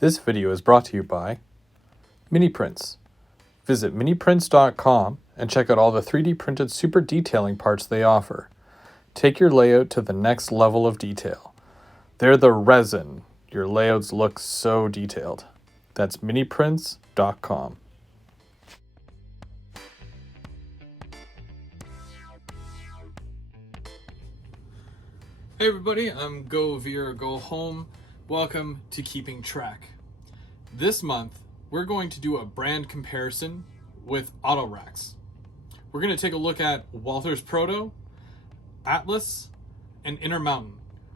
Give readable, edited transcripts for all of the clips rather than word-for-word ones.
This video is brought to you by Mini Prints. Visit miniprints.com and check out all the 3D printed super detailing parts they offer. Take your layout to the next level of detail. They're the resin. Your layouts look so detailed. That's miniprints.com. Hey everybody, I'm Go Veer Go Home. Welcome to Keeping Track. This month, we're going to do a brand comparison with auto racks. We're going to take a look at Walthers Proto, Atlas, and Intermountain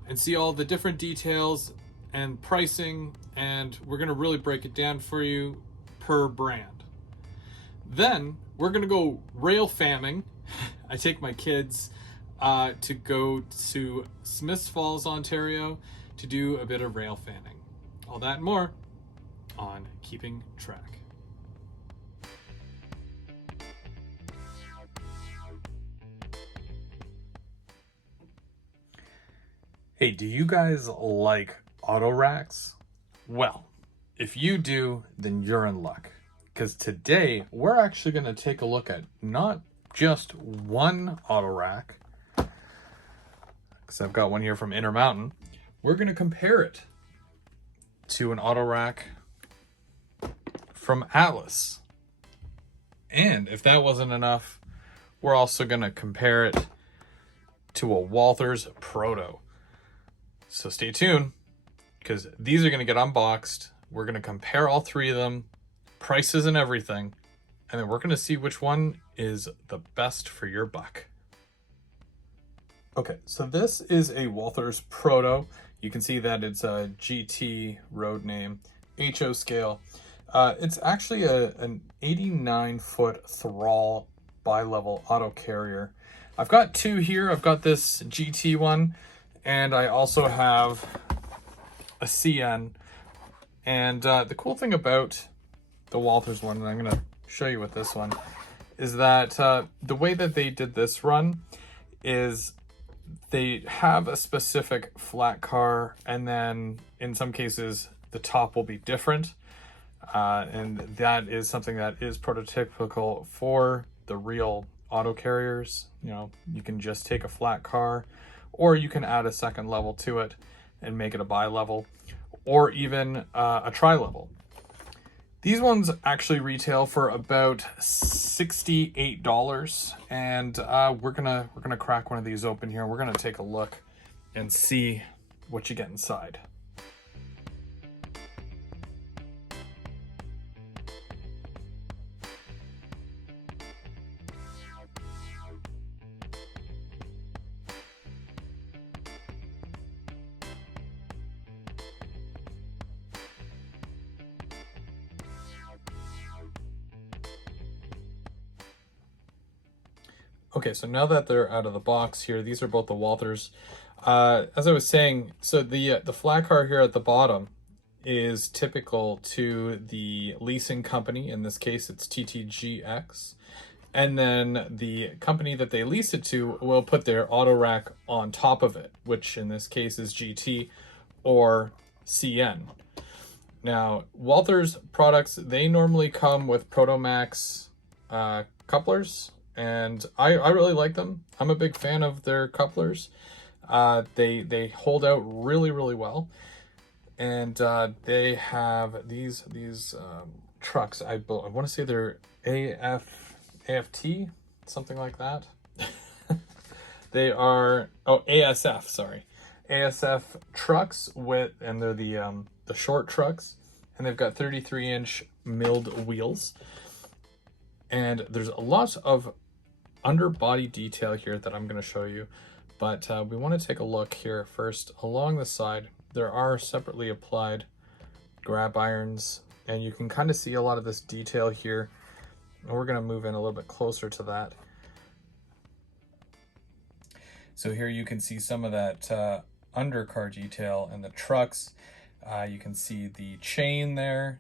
and see all the different details and pricing, and we're going to really break it down for you per brand. Then we're going to go rail famming. I take my kids to go to Smiths Falls, Ontario to do a bit of rail fanning. All that and more on Keeping Track. Hey, do you guys like auto racks? Well, if you do, then you're in luck. Because today we're actually going to take a look at not just one auto rack, because I've got one here from Intermountain. We're going to compare it to an auto rack from Atlas. And if that wasn't enough, we're also going to compare it to a Walthers Proto. So stay tuned, because these are going to get unboxed. We're going to compare all three of them, prices and everything, and then we're going to see which one is the best for your buck. Okay, so this is a Walthers Proto. You can see that it's a GT road name, HO scale. It's actually an 89-foot Thrall bi-level auto carrier. I've got two here. I've got this GT one, and I also have a CN. And the cool thing about the Walthers one, and I'm going to show you with this one, is that the way that they did this run is they have a specific flat car, and then in some cases the top will be different, and that is something that is prototypical for the real auto carriers. You know, you can just take a flat car, or you can add a second level to it and make it a bi-level, or even a tri-level. These ones actually retail for about $68, and we're gonna crack one of these open here. We're gonna take a look and see what you get inside. Okay, so now that they're out of the box here, these are both the Walthers. As I was saying, so the flat car here at the bottom is typical to the leasing company. In this case, it's TTGX. And then the company that they lease it to will put their auto rack on top of it, which in this case is GT or CN. Now, Walthers products, they normally come with Proto Max couplers, and I really like them. I'm a big fan of their couplers. They hold out really well, and they have these trucks. I want to say they're AFT, something like that. They are ASF, sorry, ASF trucks and they're the short trucks, and they've got 33-inch milled wheels. And there's a lot of underbody detail here that I'm going to show you, but we want to take a look here first. Along the side, there are separately applied grab irons, and you can kind of see a lot of this detail here. And we're going to move in a little bit closer to that. So here you can see some of that undercar detail in the trucks. You can see the chain there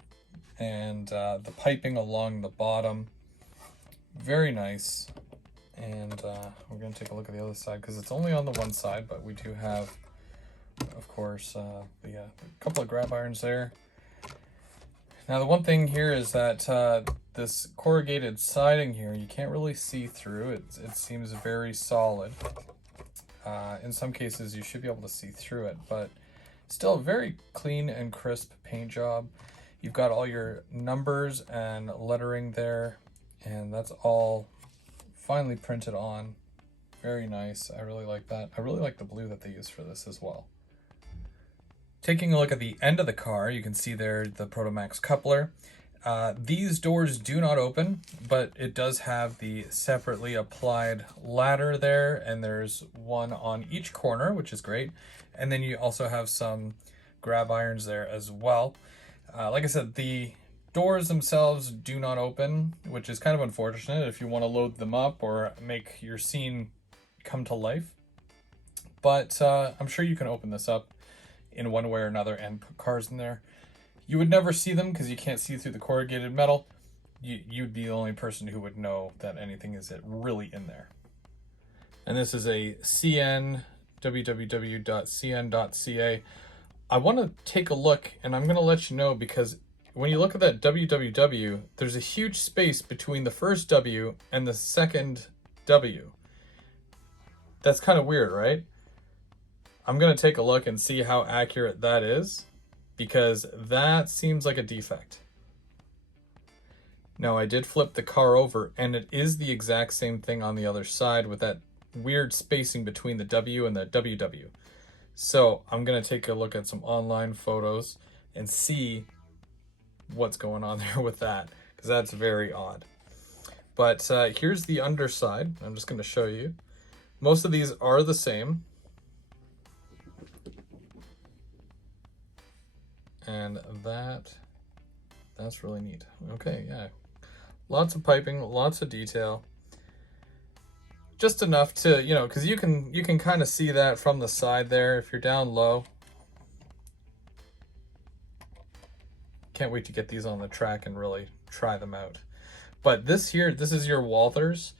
and the piping along the bottom. Very nice. And we're going to take a look at the other side, because it's only on the one side, but we do have, of course, a couple of grab irons there. Now the one thing here is that this corrugated siding here, you can't really see through. It seems very solid. In some cases you should be able to see through it, but still a very clean and crisp paint job. You've got all your numbers and lettering there, and that's all finely printed on. Very nice. I really like that. I really like the blue that they use for this as well. Taking a look at the end of the car, you can see there the Proto Max coupler. These doors do not open, but it does have the separately applied ladder there, and there's one on each corner, which is great. And then you also have some grab irons there as well. Like I said, the doors themselves do not open, which is kind of unfortunate if you want to load them up or make your scene come to life. But I'm sure you can open this up in one way or another and put cars in there. You would never see them because you can't see through the corrugated metal. You'd be the only person who would know that anything is really in there. And this is a CN, www.cn.ca. I want to take a look, and I'm going to let you know, because when you look at that www, there's a huge space between the first W and the second W. That's kind of weird, right? I'm going to take a look and see how accurate that is, because that seems like a defect. Now, I did flip the car over, and it is the exact same thing on the other side with that weird spacing between the W and the WW. So I'm going to take a look at some online photos and see what's going on there with that, because that's very odd. But here's the underside. I'm just going to show you. Most of these are the same. And that's really neat. Okay, yeah. Lots of piping, lots of detail. Just enough to, you know, because you can kind of see that from the side there if you're down low. Can't wait to get these on the track and really try them out. But this is your Walthers.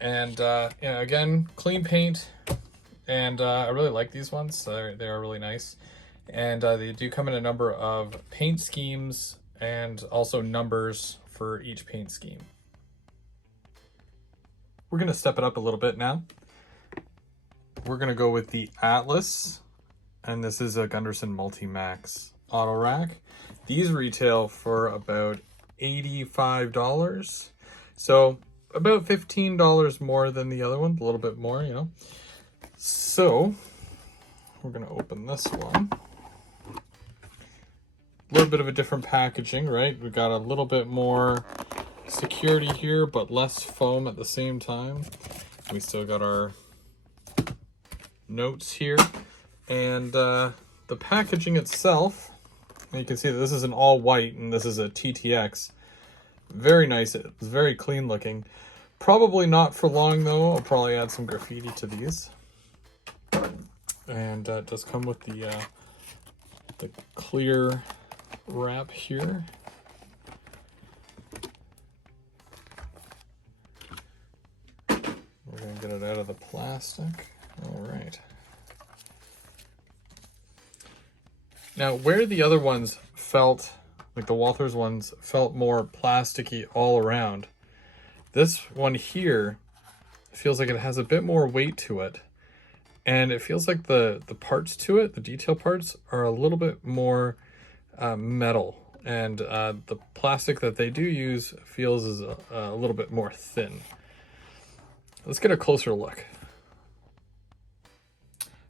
And you know, again, clean paint. And I really like these ones. They are really nice. And they do come in a number of paint schemes and also numbers for each paint scheme. We're going to step it up a little bit now. We're going to go with the Atlas, and this is a Gunderson Multi-Max auto rack. These retail for about $85, so about $15 more than the other one, a little bit more, you know. So we're going to open this one. A little bit of a different packaging, right? We've got a little bit more security here, but less foam at the same time. We still got our notes here, and the packaging itself, you can see that this is an all white and this is a TTX. Very nice. It's very clean looking. Probably not for long though. I'll probably add some graffiti to these. And it does come with the clear wrap here. We're going to get it out of the plastic. All right. Now, where the other ones felt, like the Walthers ones, felt more plasticky all around, this one here feels like it has a bit more weight to it. And it feels like the parts to it, the detail parts, are a little bit more metal. And the plastic that they do use feels is a little bit more thin. Let's get a closer look.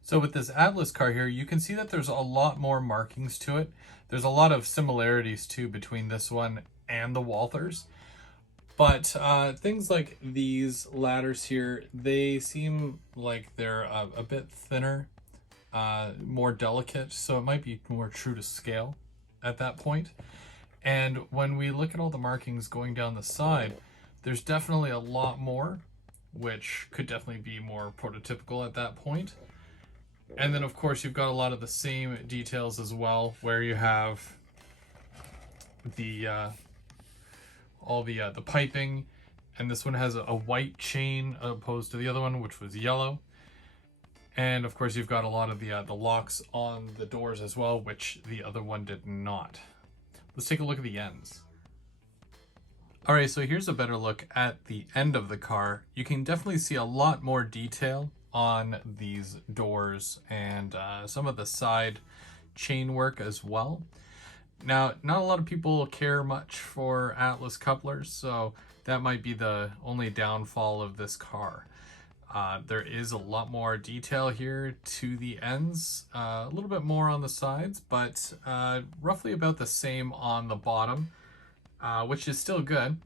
So with this Atlas car here, you can see that there's a lot more markings to it. There's a lot of similarities too between this one and the Walthers. But things like these ladders here, they seem like they're a bit thinner, more delicate, so it might be more true to scale at that point. And when we look at all the markings going down the side, there's definitely a lot more, which could definitely be more prototypical at that point. And then of course you've got a lot of the same details as well, where you have the all the piping, and this one has a white chain opposed to the other one, which was yellow. And of course you've got a lot of the locks on the doors as well, which the other one did not. let's take a look at the ends. All right, so here's a better look at the end of the car. You can definitely see a lot more detail on these doors and some of the side chain work as well. Now, not a lot of people care much for Atlas couplers, so that might be the only downfall of this car. There is a lot more detail here to the ends, a little bit more on the sides, but roughly about the same on the bottom, which is still good.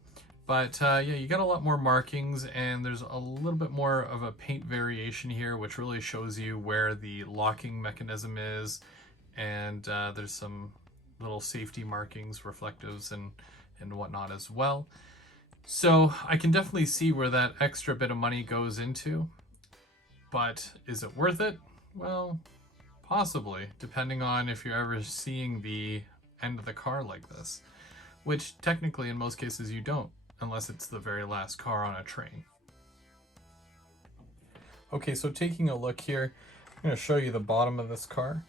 But yeah, you got a lot more markings, and there's a little bit more of a paint variation here, which really shows you where the locking mechanism is, and there's some little safety markings, reflectives, and whatnot as well. So I can definitely see where that extra bit of money goes into, but is it worth it? Well, possibly, depending on if you're ever seeing the end of the car like this, which technically in most cases you don't, unless it's the very last car on a train. Okay, so taking a look here, I'm going to show you the bottom of this car.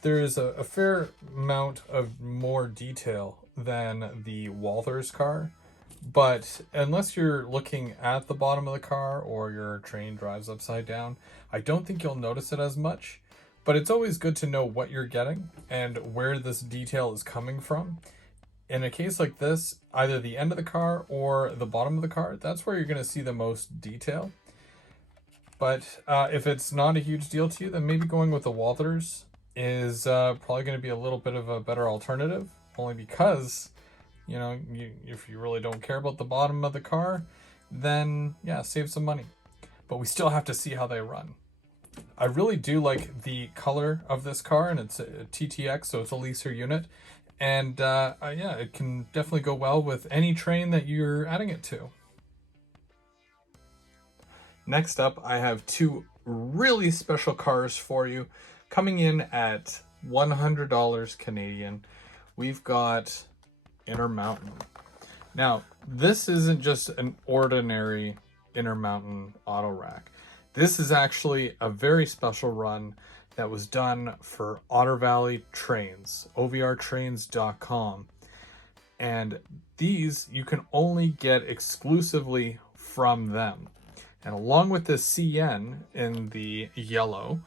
There is a fair amount of more detail than the Walthers car, but unless you're looking at the bottom of the car or your train drives upside down, I don't think you'll notice it as much. But it's always good to know what you're getting and where this detail is coming from. In a case like this, either the end of the car or the bottom of the car, that's where you're going to see the most detail. But if it's not a huge deal to you, then maybe going with the Walthers is probably going to be a little bit of a better alternative, only because, you know, if you really don't care about the bottom of the car, then yeah, save some money. But we still have to see how they run. I really do like the color of this car, and it's a TTX, so it's a leaser unit. And yeah, it can definitely go well with any train that you're adding it to. Next up, I have two really special cars for you. Coming in at $100 Canadian, we've got Intermountain. Now, this isn't just an ordinary Intermountain auto rack. This is actually a very special run that was done for Otter Valley Trains, OVRtrains.com. And these you can only get exclusively from them. And along with this CN in the yellow,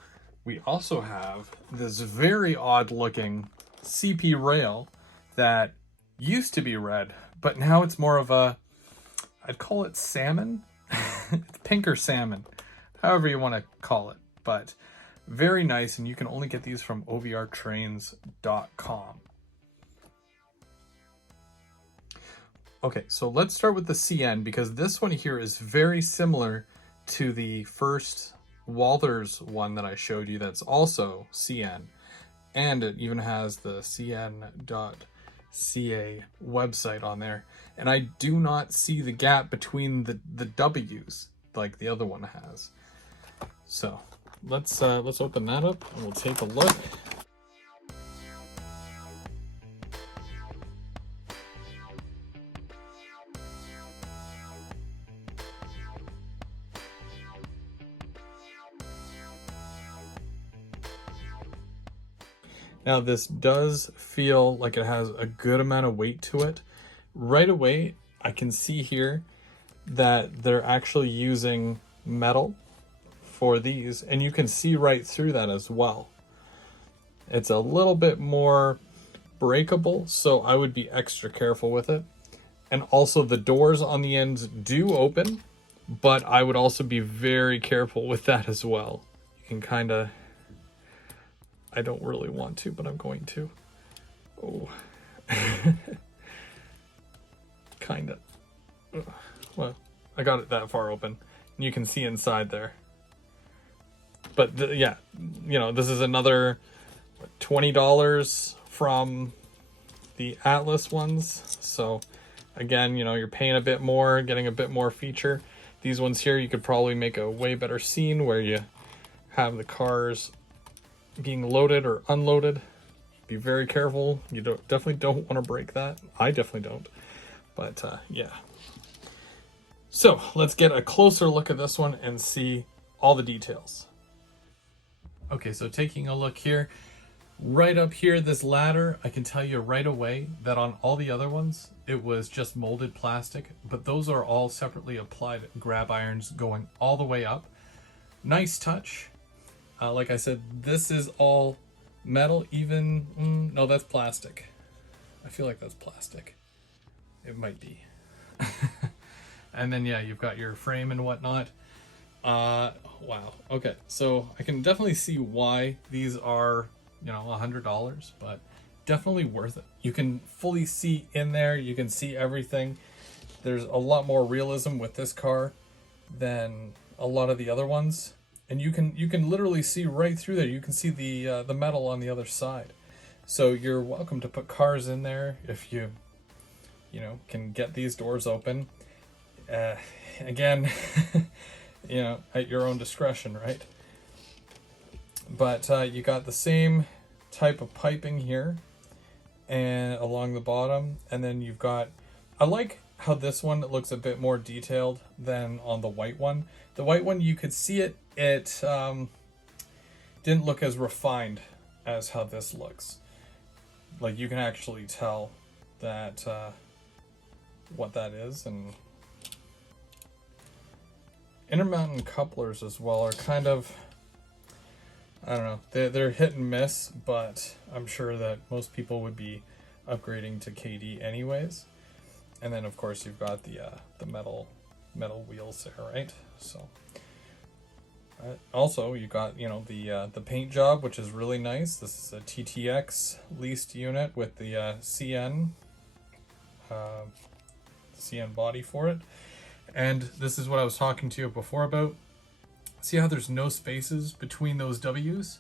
we also have this very odd looking CP rail that used to be red, but now it's more of a, I'd call it salmon. It's pink or salmon, however you want to call it, but very nice, and you can only get these from OVRtrains.com. Okay, so let's start with the CN, because this one here is very similar to the first Walthers one that I showed you that's also CN, and it even has the cn.ca website on there, and I do not see the gap between the W's like the other one has. So let's open that up and we'll take a look. Now this does feel like it has a good amount of weight to it. Right away, I can see here that they're actually using metal for these, and you can see right through that as well. It's a little bit more breakable, so I would be extra careful with it. And also the doors on the ends do open, but I would also be very careful with that as well. You can kind of, I don't really want to, but I'm going to. Oh. Kind of. Well, I got it that far open. And you can see inside there. But yeah, you know, this is another $20 from the Atlas ones. So again, you know, you're paying a bit more, getting a bit more feature. These ones here, you could probably make a way better scene where you have the cars being loaded or unloaded. Be very careful. You definitely don't want to break that. I definitely don't. But yeah. So let's get a closer look at this one and see all the details. Okay, so taking a look here, Right up here, this ladder, I can tell you right away that on all the other ones, it was just molded plastic, but those are all separately applied grab irons going all the way up. Nice touch. Like I said, this is all metal, even, no, that's plastic. I feel like that's plastic. It might be. And then, yeah, you've got your frame and whatnot. Wow. Okay, so I can definitely see why these are, you know, $100, but definitely worth it. You can fully see in there. You can see everything. There's a lot more realism with this car than a lot of the other ones, and you can literally see right through there. You can see the metal on the other side. So you're welcome to put cars in there if you know, can get these doors open. Again, you know, at your own discretion, right? But you got the same type of piping here and along the bottom, and then you've got, I like how this one looks a bit more detailed than on the white one. The white one, you could see it didn't look as refined as how this looks. Like, you can actually tell that what that is. And Intermountain couplers as well are kind of, I don't know, they're hit and miss, but I'm sure that most people would be upgrading to KD anyways. And then of course you've got the metal wheels there, right? So also you got, you know, the paint job, which is really nice. This is a TTX leased unit with the CN body for it. And this is what I was talking to you before about. See how there's no spaces between those W's?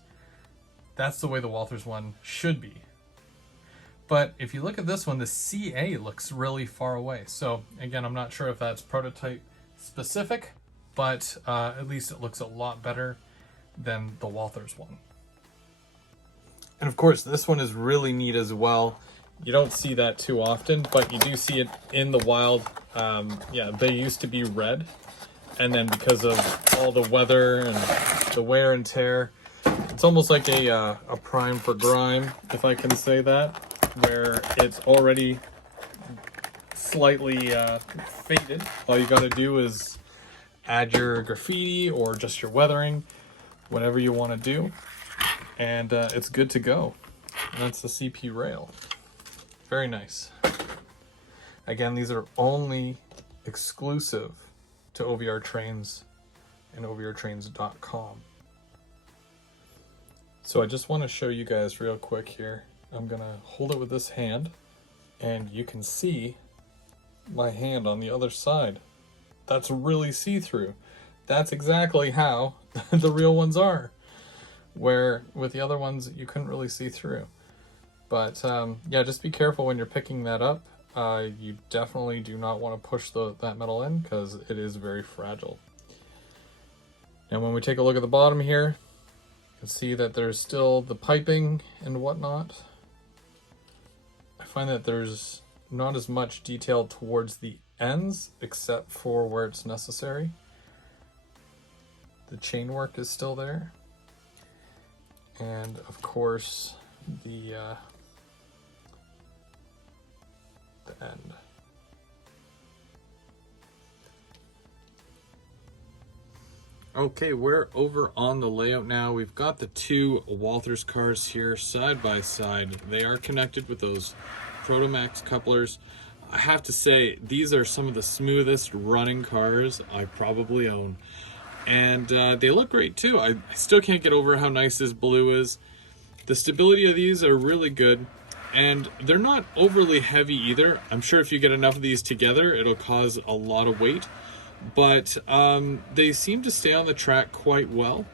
That's the way the Walthers one should be. But if you look at this one, the CA looks really far away. So again, I'm not sure if that's prototype specific, but at least it looks a lot better than the Walthers one. And of course, this one is really neat as well. You don't see that too often, but you do see it in the wild. Yeah, they used to be red, and then because of all the weather and the wear and tear, it's almost like a prime for grime, if I can say that, where it's already slightly faded. All you got to do is add your graffiti or just your weathering, whatever you want to do, and it's good to go. And that's the CP rail. Very nice. Again, these are only exclusive to OVR Trains and OVRtrains.com. So I just want to show you guys real quick here. I'm gonna hold it with this hand, and you can see my hand on the other side. That's really see-through. That's exactly how the real ones are, where with the other ones you couldn't really see through. But yeah, just be careful when you're picking that up. You definitely do not want to push that metal in, because it is very fragile. And when we take a look at the bottom here, you can see that there's still the piping and whatnot. I find that there's not as much detail towards the ends, except for where it's necessary. The chain work is still there. And of course, the end. Okay, we're over on the layout now. We've got the two Walthers cars here side by side. They are connected with those Proto Max couplers. I have to say, these are some of the smoothest running cars I probably own. And they look great too. I still can't get over how nice this blue is. The stability of these are really good. And they're not overly heavy either. I'm sure if you get enough of these together, it'll cause a lot of weight. But they seem to stay on the track quite well.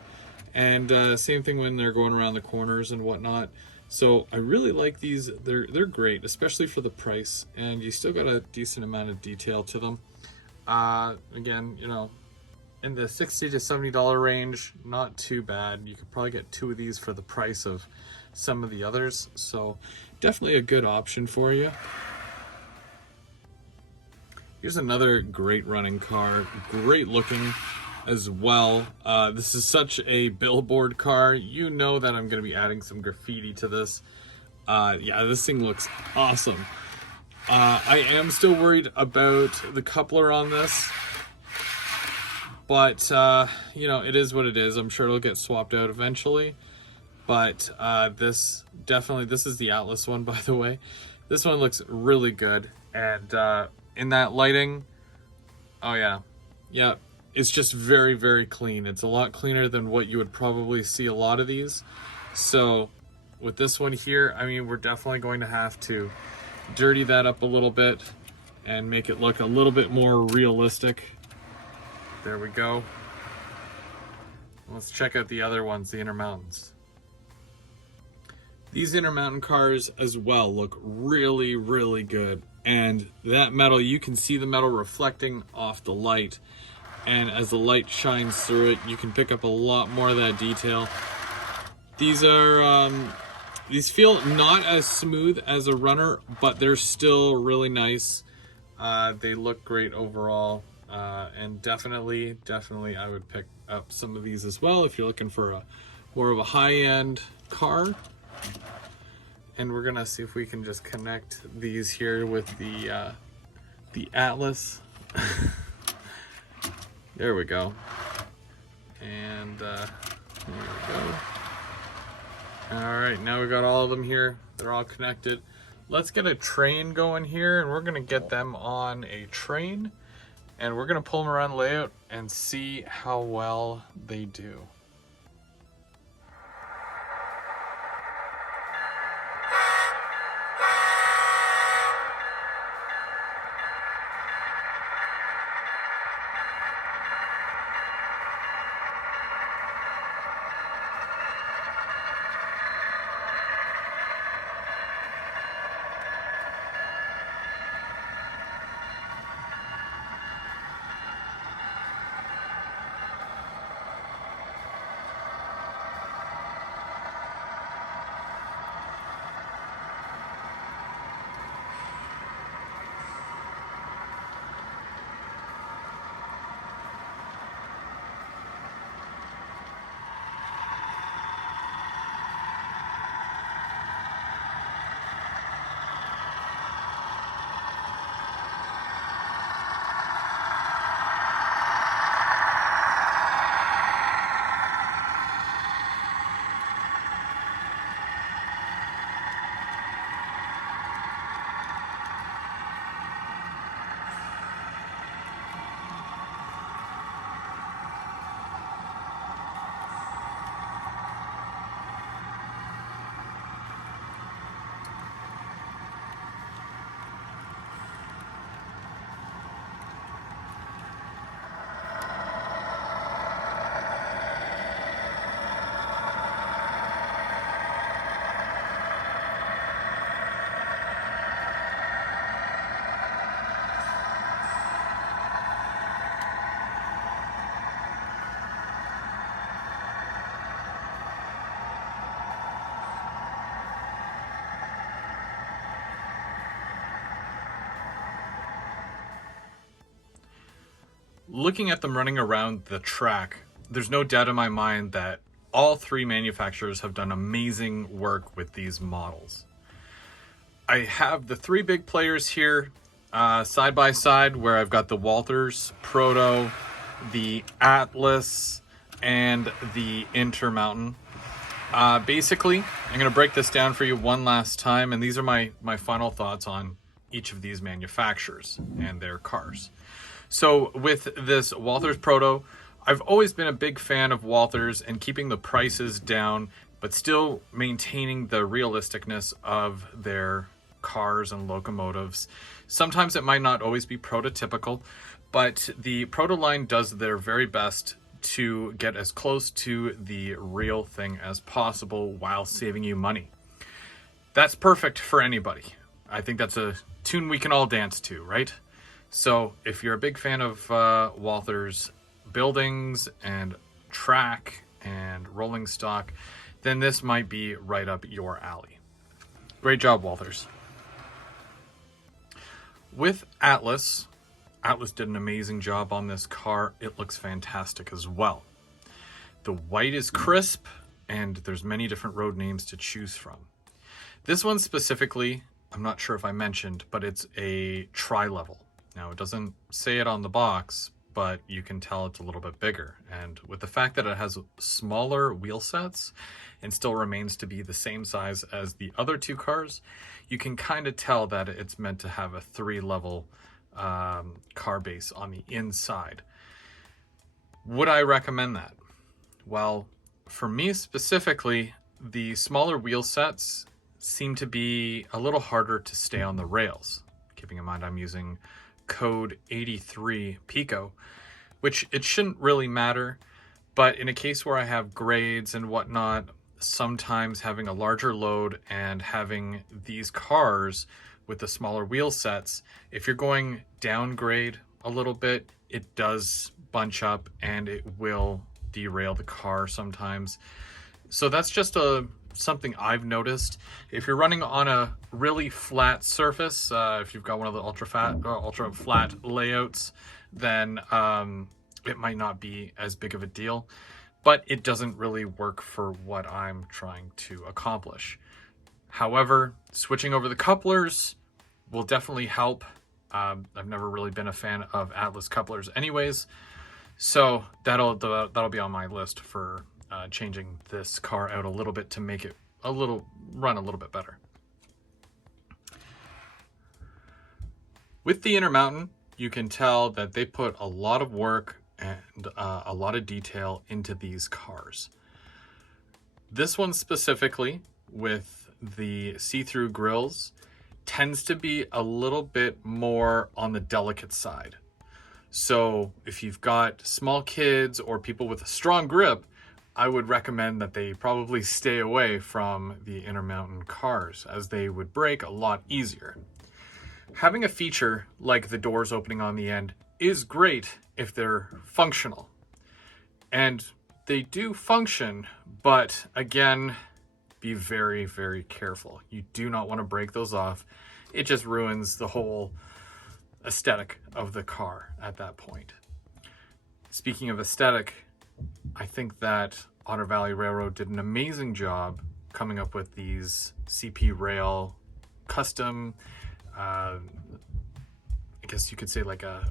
And same thing when they're going around the corners and whatnot. So I really like these. They're great, especially for the price. And you still got a decent amount of detail to them. Again, you know, in the $60 to $70 range, not too bad. You could probably get two of these for the price of some of the others. So definitely a good option for you. Here's another great running car, great looking. as well. This is such a billboard car. You know that I'm going to be adding some graffiti to this. Yeah, this thing looks awesome. I am still worried about the coupler on this, but you know, it is what it is. I'm sure it'll get swapped out eventually. But this is the Atlas one, by the way. This one looks really good, and in that lighting, oh yeah, it's just very, very clean. It's a lot cleaner than what you would probably see a lot of these. So with this one here, I mean, we're definitely going to have to dirty that up a little bit and make it look a little bit more realistic. There we go. Let's check out the other ones, the Intermountains. These Intermountain cars as well look really, really good. And that metal, you can see the metal reflecting off the light. And as the light shines through it, you can pick up a lot more of that detail. These are, these feel not as smooth as a runner, but they're still really nice. They look great overall. And definitely I would pick up some of these as well if you're looking for a more of a high-end car. And we're gonna see if we can just connect these here with the Atlas. There we go. And there we go. All right, now we got all of them here. They're all connected. Let's get a train going here, and we're gonna get them on a train, and we're gonna pull them around layout and see how well they do. Looking at them running around the track, there's no doubt in my mind that all three manufacturers have done amazing work with these models. I have the three big players here side by side, where I've got the Walthers Proto, the Atlas, and the Intermountain. Basically, I'm going to break this down for you one last time, and these are my final thoughts on each of these manufacturers and their cars. So with this Walthers Proto, I've always been a big fan of Walthers and keeping the prices down, but still maintaining the realisticness of their cars and locomotives. Sometimes it might not always be prototypical, but the Proto line does their very best to get as close to the real thing as possible while saving you money. That's perfect for anybody. I think that's a tune we can all dance to, right? So if you're a big fan of Walthers buildings and track and rolling stock, then this might be right up your alley. Great job, Walthers. With Atlas, Atlas did an amazing job on this car. It looks fantastic as well. The white is crisp, and there's many different road names to choose from. This one specifically, I'm not sure if I mentioned, but it's a tri-level. Now, it doesn't say it on the box, but you can tell it's a little bit bigger. And with the fact that it has smaller wheel sets and still remains to be the same size as the other two cars, you can kind of tell that it's meant to have a 3-level car base on the inside. Would I recommend that? Well, for me specifically, the smaller wheel sets seem to be a little harder to stay on the rails. Keeping in mind I'm using code 83 Pico, which it shouldn't really matter, but in a case where I have grades and whatnot, sometimes having a larger load and having these cars with the smaller wheel sets, if you're going downgrade a little bit, it does bunch up and it will derail the car sometimes. So that's just something I've noticed. If you're running on a really flat surface, if you've got one of the ultra flat layouts, then it might not be as big of a deal, but it doesn't really work for what I'm trying to accomplish. However, switching over the couplers will definitely help. I've never really been a fan of Atlas couplers anyways, so that'll be on my list for changing this car out a little bit to make it run a little bit better. With the Intermountain, you can tell that they put a lot of work and a lot of detail into these cars. This one specifically, with the see-through grills, tends to be a little bit more on the delicate side. So if you've got small kids or people with a strong grip, I would recommend that they probably stay away from the Intermountain cars, as they would break a lot easier. Having a feature like the doors opening on the end is great if they're functional. And they do function, but again, be very, very careful. You do not want to break those off. It just ruins the whole aesthetic of the car at that point. Speaking of aesthetic, I think that Otter Valley Railroad did an amazing job coming up with these CP Rail custom, I guess you could say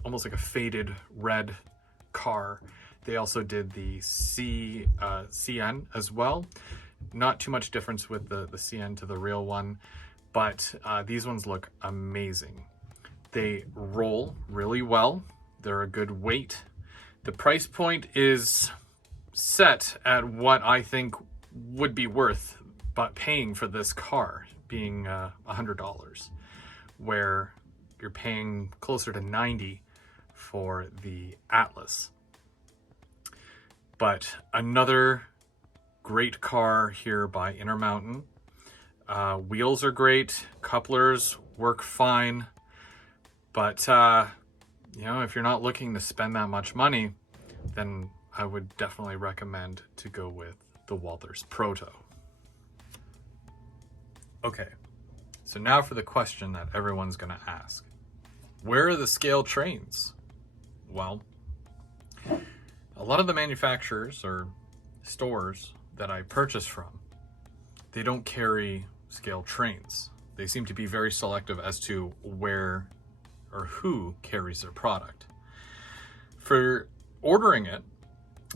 almost like a faded red car. They also did the CN as well. Not too much difference with the CN to the real one, but these ones look amazing. They roll really well. They're a good weight. The price point is set at what I think would be worth paying for this car, being $100, where you're paying closer to $90 for the Atlas. But another great car here by Intermountain. Wheels are great, couplers work fine, but if you're not looking to spend that much money, then I would definitely recommend to go with the Walthers Proto. Okay, so now for the question that everyone's going to ask. Where are the scale trains? Well, a lot of the manufacturers or stores that I purchase from, they don't carry scale trains. They seem to be very selective as to where or who carries their product. For ordering it,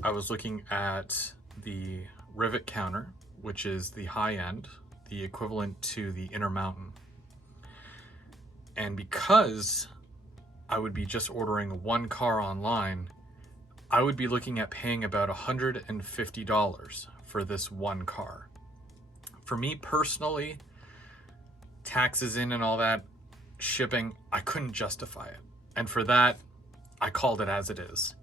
I was looking at the Rivet Counter, which is the high end, the equivalent to the Intermountain. And because I would be just ordering one car online, I would be looking at paying about $150 for this one car. For me personally, taxes in and all that, shipping, I couldn't justify it. And for that, I called it as it is.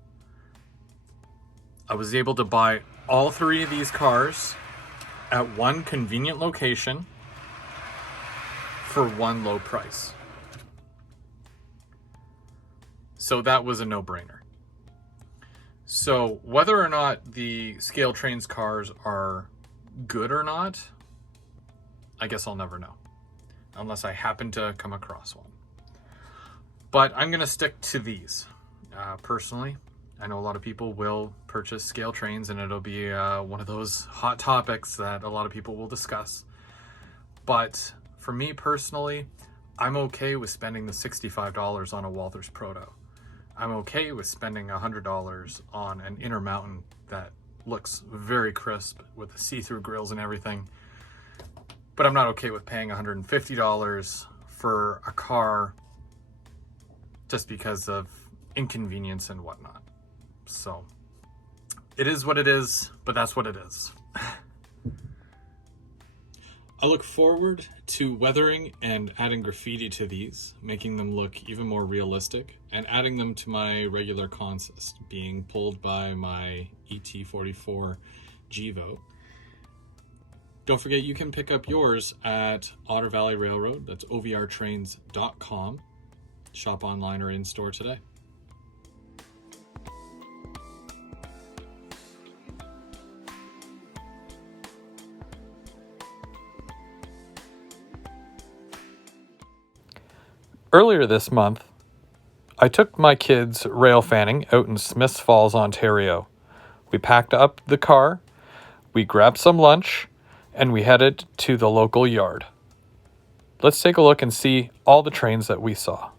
I was able to buy all three of these cars at one convenient location for one low price. So that was a no-brainer. So whether or not the Scale Trains cars are good or not, I guess I'll never know, unless I happen to come across one. But I'm going to stick to these. Personally, I know a lot of people will purchase scale trains, and it'll be one of those hot topics that a lot of people will discuss. But for me personally, I'm okay with spending the $65 on a Walthers Proto. I'm okay with spending $100 on an Intermountain that looks very crisp with the see-through grills and everything. But I'm not okay with paying $150 for a car just because of inconvenience and whatnot. So it is what it is, but that's what it is. I look forward to weathering and adding graffiti to these, making them look even more realistic, and adding them to my regular consist, being pulled by my ET44 Gevo. Don't forget you can pick up yours at Otter Valley Railroad, that's ovrtrains.com. Shop online or in-store today. Earlier this month, I took my kids rail fanning out in Smiths Falls, Ontario. We packed up the car, we grabbed some lunch, and we headed to the local yard. Let's take a look and see all the trains that we saw.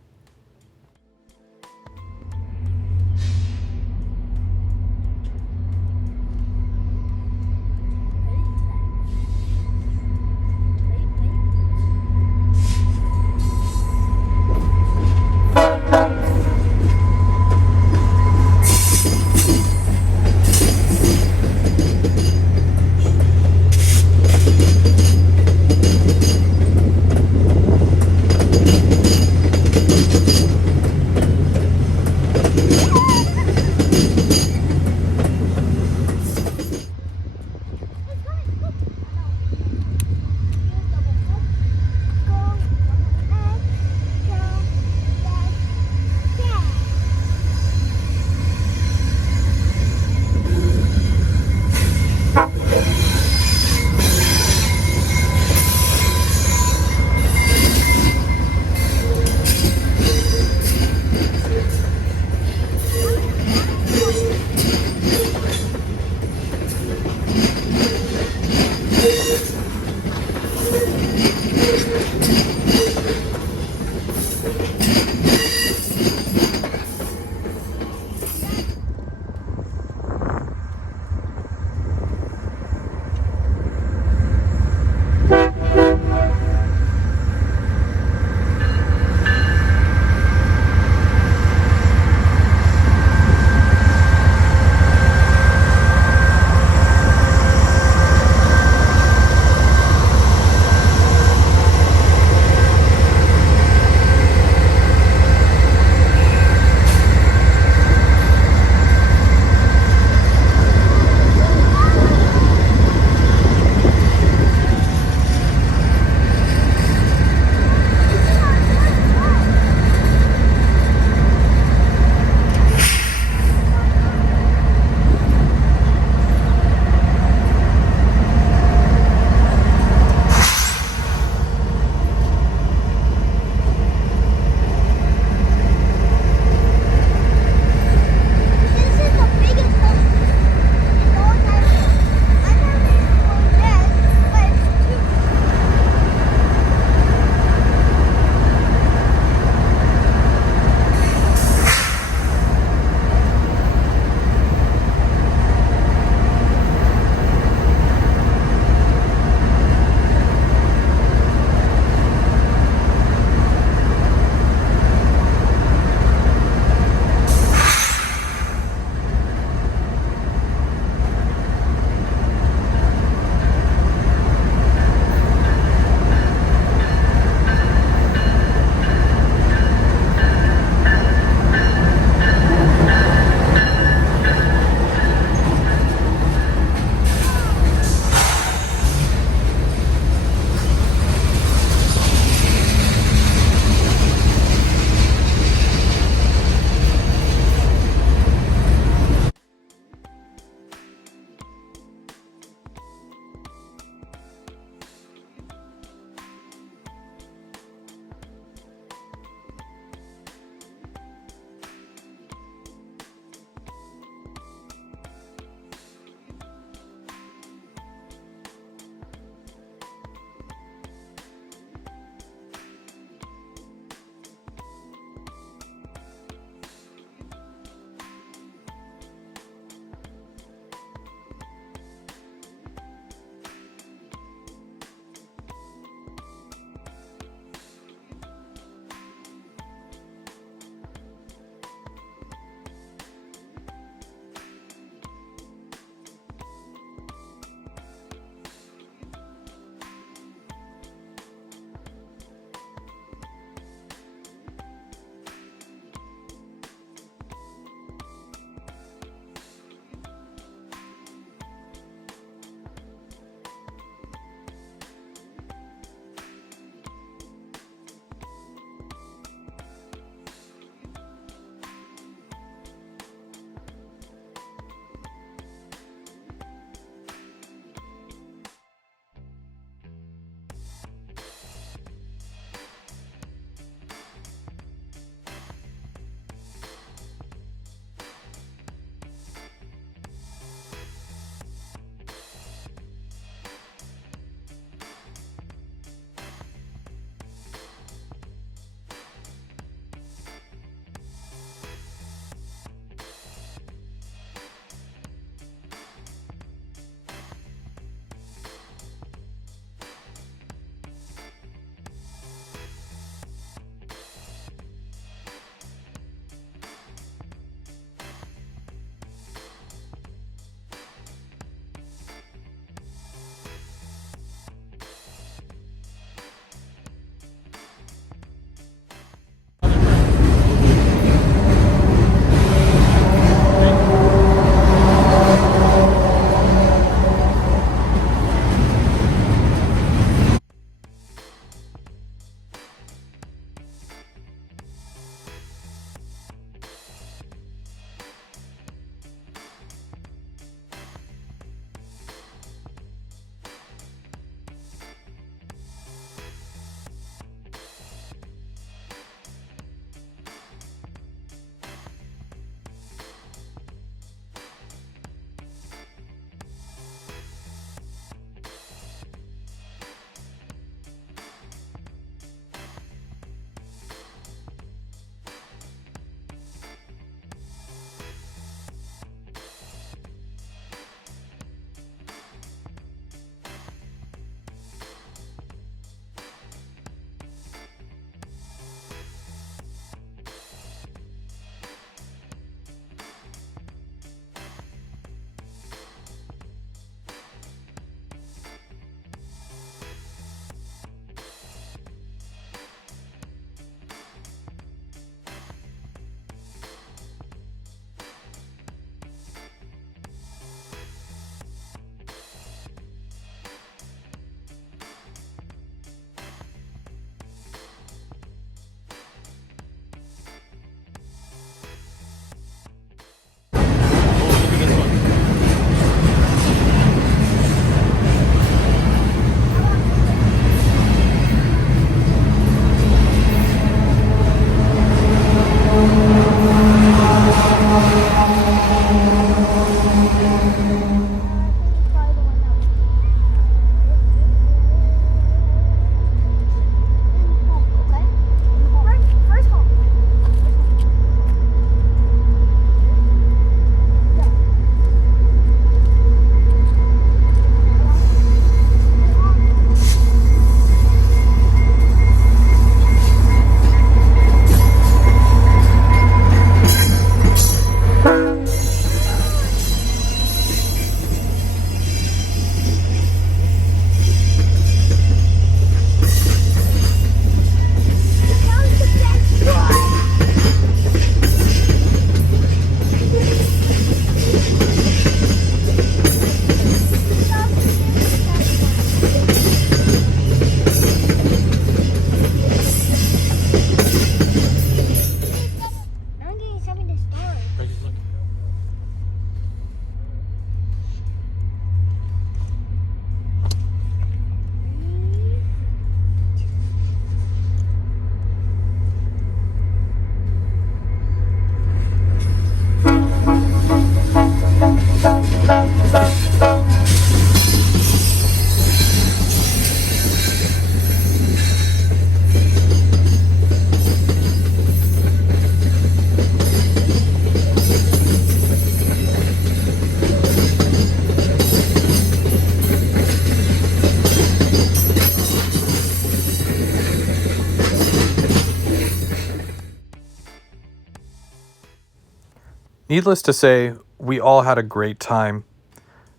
Needless to say, we all had a great time.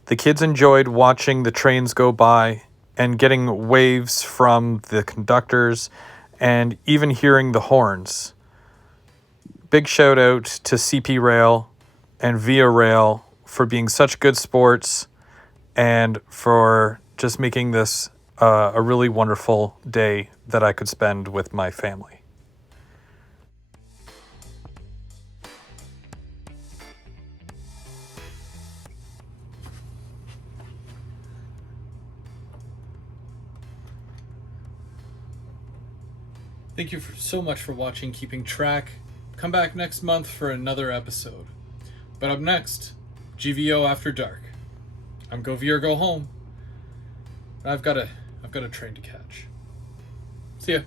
The kids enjoyed watching the trains go by and getting waves from the conductors and even hearing the horns. Big shout out to CP Rail and Via Rail for being such good sports and for just making this a really wonderful day that I could spend with my family. Thank you so much for watching Keeping Track. Come back next month for another episode. But up next, GVO After Dark. I'm Go Veer, Go Home. I've got a train to catch. See ya.